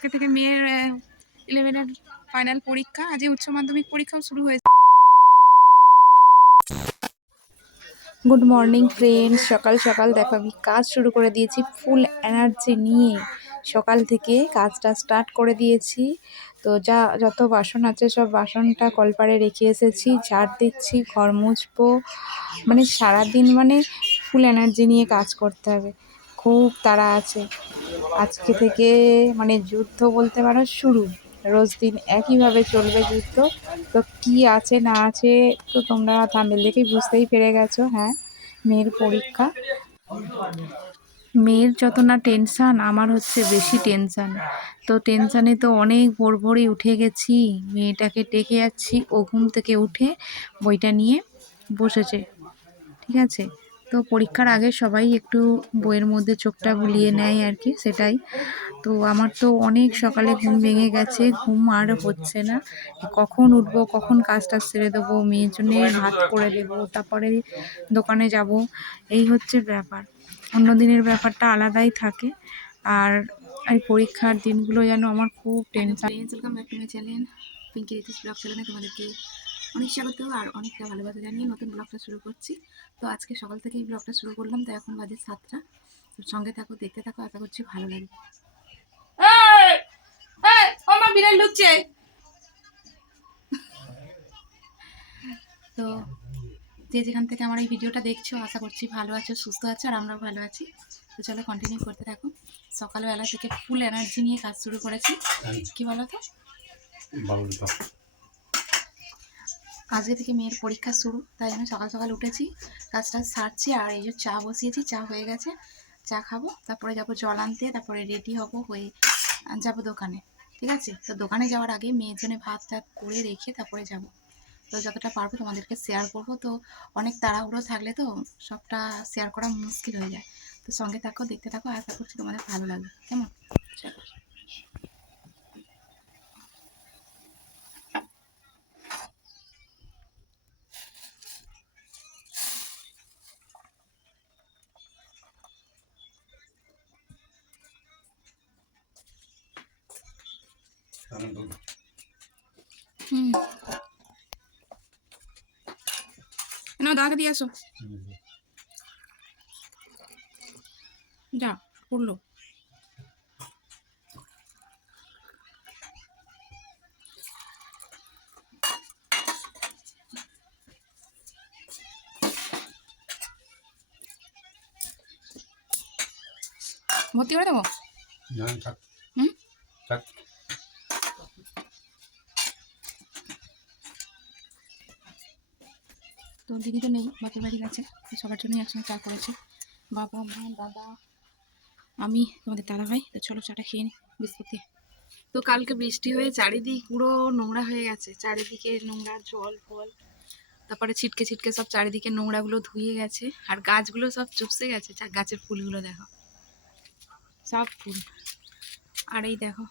আজকে থেকে মেয়ের ইলেভেনের ফাইনাল পরীক্ষা, আজ উচ্চ মাধ্যমিক পরীক্ষাও শুরু হয়েছে। গুড মর্নিং ফ্রেন্ডস সকাল সকাল দেখো আমি কাজ শুরু করে দিয়েছি ফুল এনার্জি নিয়ে। সকাল থেকে কাজটা স্টার্ট করে দিয়েছি। তো যা, যত বাসন আছে, সব বাসনটা কলপারে রেখে এসেছি। ঝাড় দিচ্ছি, ঘর মুছবো। মানে সারাদিন মানে ফুল এনার্জি নিয়ে কাজ করতে হবে। খুব তাড়া আছে। আজকে থেকে মানে যুদ্ধ বলতে পারো শুরু। রোজ দিন একইভাবে চলবে যুদ্ধ। তো কি আছে, না আছে, তো তোমরা থাম্বেল দেখেই বুঝতেই পেরে গেছো হ্যাঁ মেয়ের পরীক্ষা। মেয়ের যত না টেনশান আমার হচ্ছে বেশি টেনশান তো টেনশানে তো অনেক ভোর ভোরই উঠে গেছি, মেয়েটাকে ডেকে যাচ্ছি ও ঘুম থেকে উঠে বইটা নিয়ে বসেছে, ঠিক আছে? তো পরীক্ষার আগে সবাই একটু বইয়ের মধ্যে চোখটা বুলিয়ে নেয় আর কি, সেটাই। তো আমার তো অনেক সকালে ঘুম ভেঙে গেছে, ঘুম আর হচ্ছে না। কখন উঠবো, কখন কাজটা সেরে দেবো, মেয়ের জন্য ভাত করে দেবো, তারপরে দোকানে যাব, এই হচ্ছে ব্যাপার। অন্য দিনের ব্যাপারটা আলাদাই থাকে। আর এই পরীক্ষার দিনগুলো যেন আমার খুব tension back to my channel Pinky রিতিস blog চ্যানেলে তোমাদেরকে অনেক স্বাগত আর অনেকটা ভালোবাসা জানিয়ে নতুন ব্লগটা শুরু করছি। তো আজকে সকাল থেকেই ব্লগটা শুরু করলাম তো এখন বাজে সাতটা। তো সঙ্গে থাকো দেখতে থাকো আশা করছি ভালো লাগে আমার বিড়াল ঢুকছে। তো যে যেখান থেকে আমার এই ভিডিওটা দেখছ আশা করছি ভালো আছো সুস্থ আছো আর আমরাও ভালো আছি। তো চলো কন্টিনিউ করতে থাকো। সকালবেলা থেকে ফুল এনার্জি নিয়ে কাজ শুরু করেছি। কি বলো তো? আজকে থেকে মেয়ের পরীক্ষা শুরু, তাই জন্য সকাল সকাল উঠেছি, কাজটা সারছি, আর এই যে চা বসিয়েছি, চা হয়ে গেছে, চা খাব, তারপরে যাব জল আনতে, তারপরে রেডি হব হয়ে যাব দোকানে, ঠিক আছে? তো দোকানে যাওয়ার আগে মেয়ের জন্য ভাত টাত করে রেখে তারপরে যাব। তো যতটা পারব তোমাদেরকে শেয়ার করব, তো অনেক তাড়াহুড়ো থাকলে তো সবটা শেয়ার করা মুশকিল হয়ে যায়। তো সঙ্গে থাকো, দেখতে থাকো, আশা করছি তোমাদের ভালো লাগবে, কেমন? না দাদাকে দিয়ে আসো যা পড়ল ভর্তি করে দেবো তো দিদি তো নেই, বাপের বাড়ি গেছে, তো সবার জন্যই একসঙ্গে চা করেছে। বাবা, মা, দাদা, আমি, তোমাদের দাদা ভাই, তো চলো চাটা খেয়ে নিই বিস্কুট তো কালকে বৃষ্টি হয়ে চারিদিক পুরো নোংরা হয়ে গেছে, চারিদিকে নোংরা জল, ফল, তারপরে ছিটকে ছিটকে সব চারিদিকে নোংরাগুলো ধুয়ে গেছে, আর গাছগুলো সব চুপসে গেছে গাছের ফুলগুলো দেখো। সব ফুল। আর এই দেখো,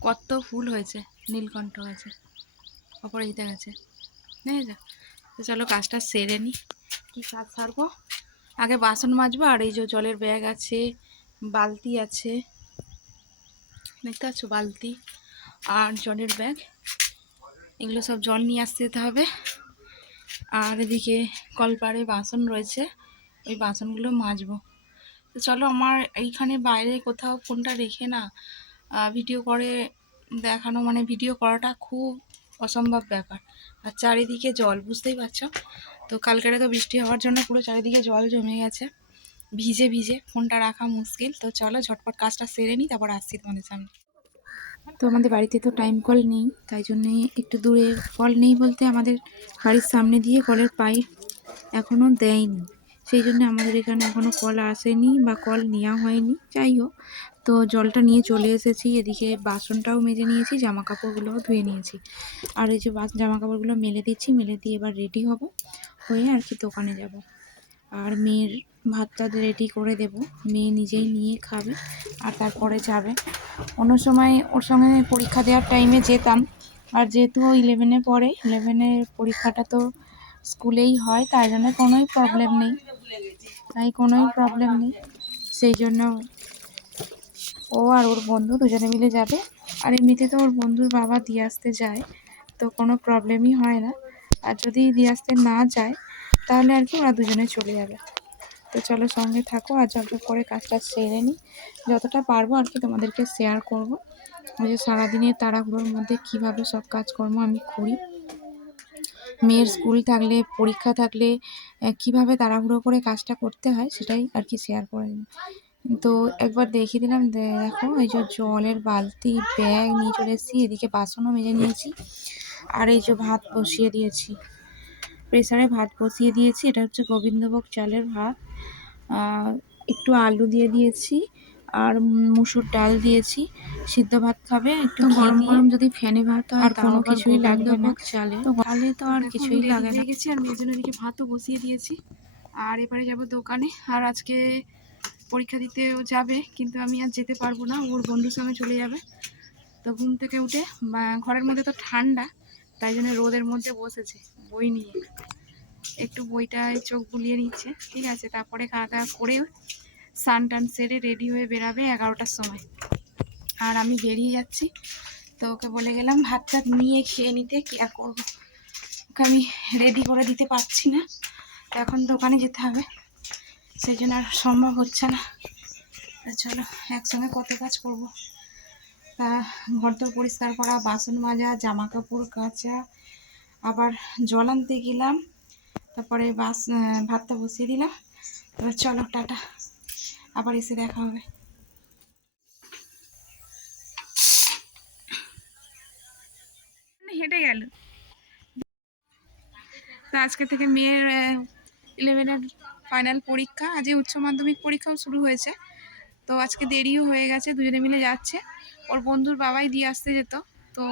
কত ফুল হয়েছে, নীলকণ্ঠ হয়েছে অপরাজিতা গেছে দেখেছ? তো চলো কাজটা সেরে নিই কী কাজ সারবো? আগে বাসন মাজবো আর এই যে জলের ব্যাগ আছে বালতি আছে। দেখতে পাচ্ছ বালতি আর জলের ব্যাগ। এগুলো সব জল নিয়ে আসতে যেতে হবে। আর এদিকে কলপাড়ে বাসন রয়েছে ওই বাসনগুলো মাজবো। তো চলো আমার এইখানে বাইরে কোথাও ফোনটা রেখে না ভিডিও করে দেখানো মানে ভিডিও করাটা খুব অসম্ভব ব্যাপার। আর চারিদিকে জল, বুঝতেই পারছ? তো কালকেরে তো বৃষ্টি হওয়ার জন্য পুরো চারিদিকে জল জমে গেছে। ভিজে ভিজে, ফোনটা রাখা মুশকিল। তো চলো ঝটপট কাজটা সেরে নিই তারপর আসছি তোমাদের সামনে। তো আমাদের বাড়িতে তো টাইম কল নেই, তাই জন্যে একটু দূরে কল নেই বলতে আমাদের বাড়ির সামনে দিয়ে কলের পাইপ এখনও দেয়নি। সেই জন্য আমাদের এখানে এখনও কল আসেনি বা কল নেওয়া হয়নি। যাই হোক তো জলটা নিয়ে চলে এসেছি। এদিকে বাসনটাও মেজে নিয়েছি জামা কাপড়গুলোও ধুয়ে নিয়েছি। আর এই যে জামা কাপড়গুলো মেলে দিচ্ছি, মেলে দিয়ে এবার রেডি হব। হয়ে আর কি দোকানে যাব। আর মেয়ের ভাতটা রেডি করে দেব। মেয়ে নিজেই নিয়ে খাবে আর তারপরে যাবে। অন্য সময় ওর সঙ্গে পরীক্ষা দেওয়ার টাইমে যেতাম। আর যেহেতু ও ইলেভেনে পড়ে ইলেভেনের পরীক্ষাটা তো স্কুলেই হয়, তাই জন্য কোনোই প্রবলেম নেই। তাই কোনোই প্রবলেম নেই। সেই জন্য ও আর ওর বন্ধু দুজনে মিলে যাবে। আর এমনিতে তো ওর বন্ধুর বাবা দিয়ে আসতে যায়, তো কোনো প্রবলেমই হয় না। আর যদি দিয়ে আসতে না যায়, তাহলে আর কি ওরা দুজনে চলে যাবে। তো চলো সঙ্গে থাকো আর ঝটঝট করে কাজটা সেরে নিই যতটা পারব আর কি তোমাদেরকে শেয়ার করব। ওই যে সারাদিনের তাড়াহুড়োর মধ্যে কীভাবে সব কাজকর্ম আমি করি। মেয়ের স্কুল থাকলে, পরীক্ষা থাকলে কীভাবে তাড়াহুড়ো করে কাজটা করতে হয়, সেটাই আর কি শেয়ার করে তো একবার দেখিয়ে দিলাম দেখো এই যে জলের বালতি ব্যাগ নিয়ে চলে এসেছি এদিকে বাসনও মেজে নিয়েছি। আর এই যে ভাত বসিয়ে দিয়েছি। প্রেসারে ভাত বসিয়ে দিয়েছি এটা হচ্ছে গোবিন্দভোগ চালের ভাত। একটু আলু দিয়ে দিয়েছি আর মুসুর ডাল দিয়েছি। সিদ্ধ ভাত খাবে একটু গরম গরম যদি ফ্যানে ভাত হয় আর কোনো কিছুই লাগবে না। চালে। তো তাহলে তো আর কিছুই লাগে না। গেছি আর মেয়ের জন্য এদিকে ভাতও বসিয়ে দিয়েছি। আর এবারে যাব দোকানে। আর আজকে পরীক্ষা দিতেও যাবে, কিন্তু আমি আর যেতে পারব না, ওর বন্ধুর সঙ্গে চলে যাবে। তো ঘুম থেকে উঠে ঘরের মধ্যে তো ঠান্ডা, তাই জন্য রোদের মধ্যে বসেছে, বই নিয়ে। একটু বইটায় চোখ বুলিয়ে নিচ্ছে, ঠিক আছে? তারপরে খাওয়া দাওয়া করে সান টান সেরে রেডি হয়ে বেরাবে এগারোটার সময়। আর আমি বেরিয়ে যাচ্ছি, তো ওকে বলে গেলাম, ভাত টাত নিয়ে খেয়ে নিতে, কি আর করব? ওকে আমি রেডি করে দিতে পারছি না। তো এখন দোকানে যেতে হবে। সেই জন্য আর সম্ভব হচ্ছে না। চলো, একসঙ্গে কত কাজ করব? তা ঘর তো পরিষ্কার করা, বাসন মাজা জামা কাপড় কাচা, আবার জল আনতে গেলাম, তারপরে বাস ভাতটা বসিয়ে দিলাম। এবার চলো, টাটা। আবার এসে দেখা হবে। হেঁটে গেল। তো আজকে থেকে মেয়ের ইলেভেনের ফাইনাল পরীক্ষা। আজকে উচ্চ মাধ্যমিক পরীক্ষাও শুরু হয়েছে। তো আজকে দেরিও হয়ে গেছে, দুজনে মিলে যাচ্ছে। ওর বন্ধুর বাবাই দিয়ে আসতে যেত। তো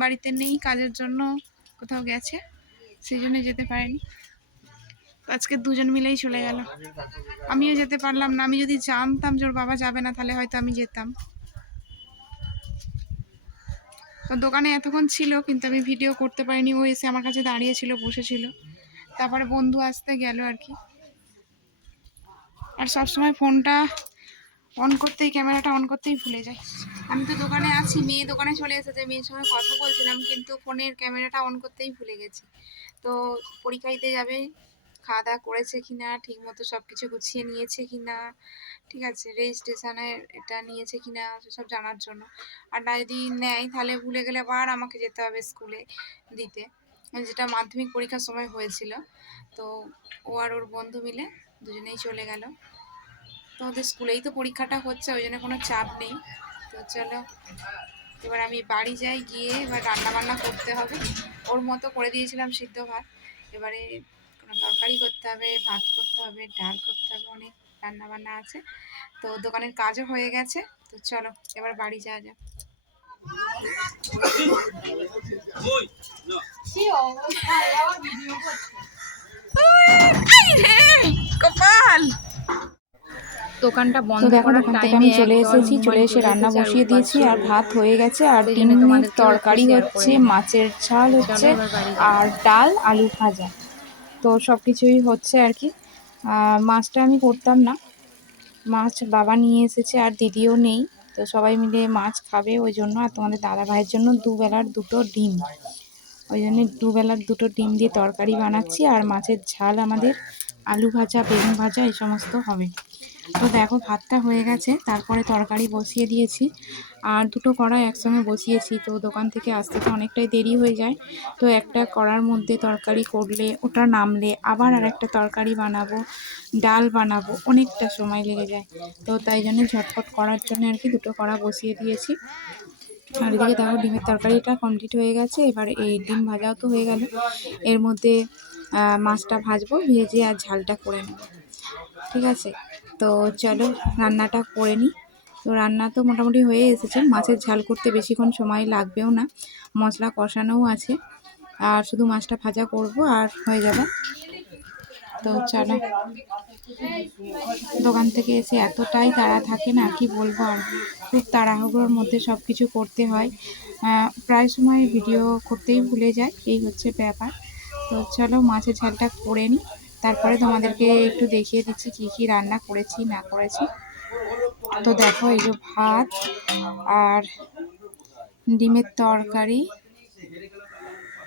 বাড়িতে নেই, কাজের জন্য কোথাও গেছে, সেই জন্য যেতে পারেনি। আজকে দুজন মিলেই চলে গেল। আমিও যেতে পারলাম না। আমি যদি জানতাম যে ওর বাবা যাবে না, তাহলে হয়তো আমি যেতাম। তো দোকানে এতক্ষণ ছিল, কিন্তু আমি ভিডিও করতে পারিনি। ও এসে আমার কাছে দাঁড়িয়েছিল বসেছিল তারপরে বন্ধু আসতে গেল আর কি। আর সবসময় ফোনটা অন করতেই, ক্যামেরাটা অন করতেই ভুলে যাই। আমি তো দোকানে আছি, মেয়ে দোকানে চলে এসেছে, মেয়ের সঙ্গে কথা বলছিলাম, কিন্তু ফোনের ক্যামেরাটা অন করতেই ভুলে গেছি। তো পরীক্ষা দিতে যাবে, খাওয়া দাওয়া করেছে কিনা ঠিক মতো সব কিছু গুছিয়ে নিয়েছে কিনা, ঠিক আছে রেজিস্ট্রেশনের এটা নিয়েছে কিনা সব জানার জন্য। আর না যদি নেয়, তাহলে ভুলে গেলে আবার আমাকে যেতে হবে স্কুলে দিতে। যেটা মাধ্যমিক পরীক্ষার সময় হয়েছিল, তো ও আর ওর বন্ধু মিলে দুজনেই চলে গেল। তো ওদের স্কুলেই তো পরীক্ষাটা হচ্ছে ওই জন্য কোনো চাপ নেই। তো চলো এবার আমি বাড়ি যাই গিয়ে এবার রান্না বান্না করতে হবে। ওর মতো করে দিয়েছিলাম সিদ্ধ ভাত। এবারে কোনো তরকারি করতে হবে ভাত করতে হবে ডাল করতে হবে অনেক রান্না বান্না আছে। তো দোকানের কাজও হয়ে গেছে। তো চলো এবার বাড়ি যাওয়া যাক। কপাল দোকানটা বন্ধ দেখো করার থেকে টাইমে আমি চলে এসেছি চলে এসে রান্না বসিয়ে দিয়েছি আর ভাত হয়ে গেছে আর ডিমের তরকারি হচ্ছে মাছের ঝাল হচ্ছে। আর ডাল আলু ভাজা। তো সব কিছুই হচ্ছে আর কি। আর মাছটা আমি করতাম না। মাছ বাবা নিয়ে এসেছে আর দিদিও নেই। তো সবাই মিলে মাছ খাবে ওই জন্য। আর তোমাদের দাদা ভাইয়ের জন্য দুবেলার দুটো ডিম। ওই জন্য দুবেলার দুটো ডিম দিয়ে তরকারি বানাচ্ছি। আর মাছের ঝাল আমাদের আলু ভাজা, বেগুন ভাজা, এই সমস্ত হবে। তো দেখো, ভাতটা হয়ে গেছে। তারপরে তরকারি বসিয়ে দিয়েছি। আর দুটো কড়াই একসঙ্গে বসিয়েছি। তো দোকান থেকে আসতে তো অনেকটাই দেরি হয়ে যায়। তো একটা কড়ার মধ্যে তরকারি করলে, ওটা নামলে আবার আর একটা তরকারি বানাবো, ডাল বানাবো, অনেকটা সময় লেগে যায়। তো তাই জন্য ঝটপট করার জন্য আর কি দুটো কড়া বসিয়ে দিয়েছি। আর এদিকে দেখো, ডিমের তরকারিটা কমপ্লিট হয়ে গেছে। এবার এই ডিম ভাজাও তো হয়ে গেল। এর মধ্যে মাছটা ভাজবো, ভেজে আর ঝালটা করে নেব। ঠিক আছে? তো চলো, রান্নাটা করে নিই। তো রান্না তো মোটামুটি হয়ে এসেছে। মাছের ঝাল করতে বেশিক্ষণ সময় লাগবেও না। মশলা কষানোও আছে। আর শুধু মাছটা ভাজা করব আর হয়ে যাবে। তো চলো। দোকান থেকে এসে এতটাই তাড়া থাকে না, কি বলব আর? খুব তাড়াহুড়োর মধ্যে সব কিছু করতে হয়। প্রায় সময় ভিডিও করতেই ভুলে যায়। এই হচ্ছে ব্যাপার। তো চলো মাছের ঝালটা করে নিই। তারপরে তোমাদেরকে একটু দেখিয়ে দিচ্ছি কী কী রান্না করেছি, না করেছি। তো দেখো এই যে ভাত আর ডিমের তরকারি,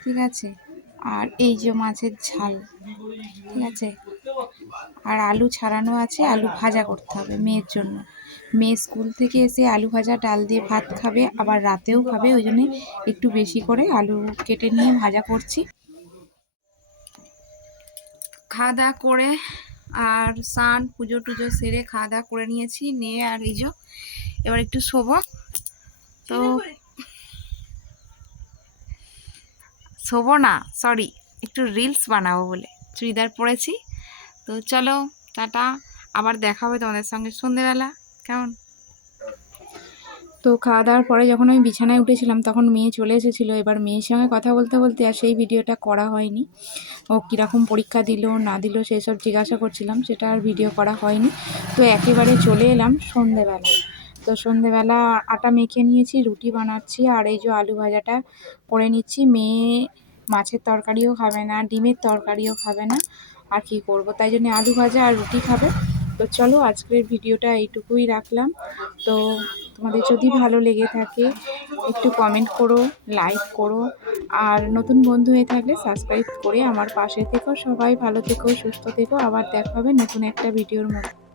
ঠিক আছে? আর এই যে মাছের ঝাল, ঠিক আছে? আর আলু ছাড়ানো আছে, আলু ভাজা করতে হবে মেয়ের জন্য। মেয়ে স্কুল থেকে এসে আলু ভাজা, ডাল দিয়ে ভাত খাবে, আবার রাতেও খাবে, ওই জন্যে একটু বেশি করে আলু কেটে নিয়ে ভাজা করছি। খাওয়া দাওয়া করে আর স্নান পুজো টুজো সেরে খাওয়া দাওয়া করে নিয়েছি। নিয়ে আর এই যে এবার একটু শোবো। তো শোবো না সরি একটু রিলস বানাবো বলে। চুড়িদার পরেছি। তো চলো টাটা। আবার দেখা হবে তোমাদের সঙ্গে সন্ধেবেলা কেমন? তো খাওয়া দাওয়ার পরে যখন আমি বিছানায় উঠেছিলাম, তখন মেয়ে চলে এসেছিল। এবার মেয়ের সঙ্গে কথা বলতে বলতে আর সেই ভিডিওটা করা হয়নি। ও কীরকম পরীক্ষা দিল, না দিল সেই সব জিজ্ঞাসা করছিলাম, সেটা আর ভিডিও করা হয়নি। তো একেবারে চলে এলাম সন্ধেবেলা তো সন্ধেবেলা আটা মেখে নিয়েছি, রুটি বানাচ্ছি, আর এই যে আলু ভাজাটা করে নিচ্ছি। মেয়ে মাছের তরকারিও খাবে না, ডিমের তরকারিও খাবে না, আর কি করব? তাই জন্য আলু ভাজা আর রুটি খাবে। তো চলো, আজকের ভিডিওটা এইটুকুই রাখলাম। তো তোমাদের যদি ভালো লেগে থাকে, একটু কমেন্ট করো লাইক করো। আর নতুন বন্ধু হয়ে থাকলে সাবস্ক্রাইব করে আমার পাশে থেকো। সবাই ভালো থেকো, সুস্থ থেকো। আবার দেখাবে নতুন একটা ভিডিওর মধ্যে।